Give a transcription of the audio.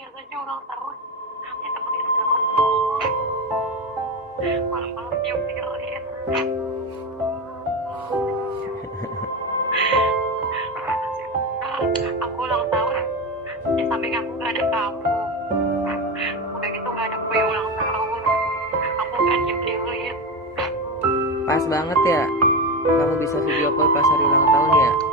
biasanya ulang tahun ditemenin kamu, malam-malam tiup lilin. Aku ulang tahun di samping aku gak ada kamu, udah gitu gak ada kue ulang tahun, aku gak tiup lilin. Pas banget ya kamu bisa video call pas hari ulang tahun ya.